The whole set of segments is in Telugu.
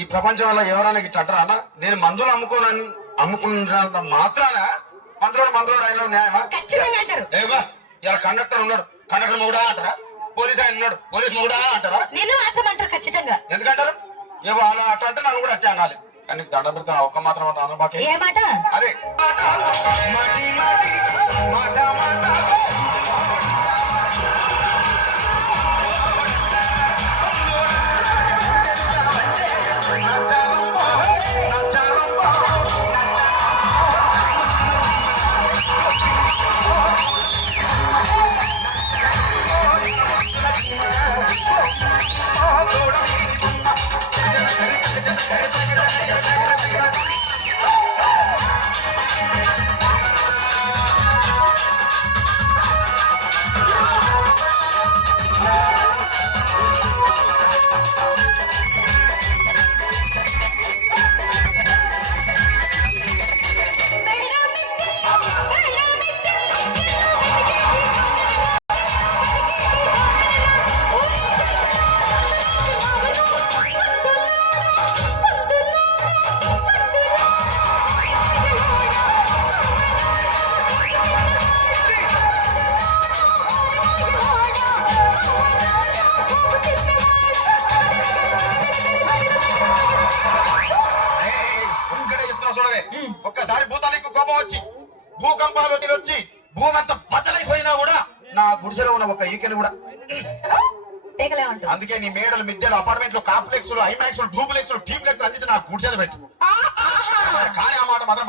ఈ ప్రపంచంలో ఎవరైనా ఇట్లా అంటారా? నేను మందులు అమ్ముకున్నంత మాత్రాన మందులోడు ఆయన న్యాయమా? ఏవా ఇలా కండక్టర్ ఉన్నాడు, కండక్టర్ మొగుడా అంటారా? పోలీస్ ఆయన ఉన్నాడు, పోలీస్ మొగుడా అంటారా? ఖచ్చితంగా ఎందుకంటారు? ఏవో అలా అట్లా అంటే నన్ను కూడా అట్లా అనాలి. కానీ దండ పెడితే ఒక్క మాత్రం అనబాకే. అదే ఒక్కసారి భూతానికి కోపం వచ్చి భూకంపాలు వచ్చి భూమి అంతా బద్దలైపోయినా కూడా నా గుడిసెలో ఉన్న ఒక ఈకెని కూడా అందుకే నీ మేడలు మిద్దెలు అపార్ట్మెంట్లు కాంప్లెక్స్ ఐమాక్స్ డూప్లెక్స్ టీప్లెక్స్ అందించి నా గుడిసెలు పెట్టు. కానీ ఆ మాట మాత్రం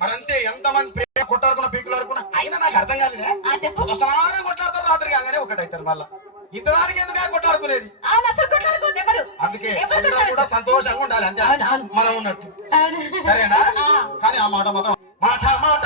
మరంతే. ఎంతమంది ప్రేమ కొట్టాడుకున్న పీకులు ఆడుకున్నా అయినా నాకు అర్థం కాలేదే. ఒకసారి కొట్లాడతారు, రాత్రి కాగానే ఒకటైతారు. మళ్ళా ఇంతదానికి ఎందుకు కొట్లాడుకునేది? అందుకే కూడా సంతోషంగా ఉండాలి అంతే మనం ఉన్నట్టు. సరేనా? కానీ ఆ మాట మాత్రం మాట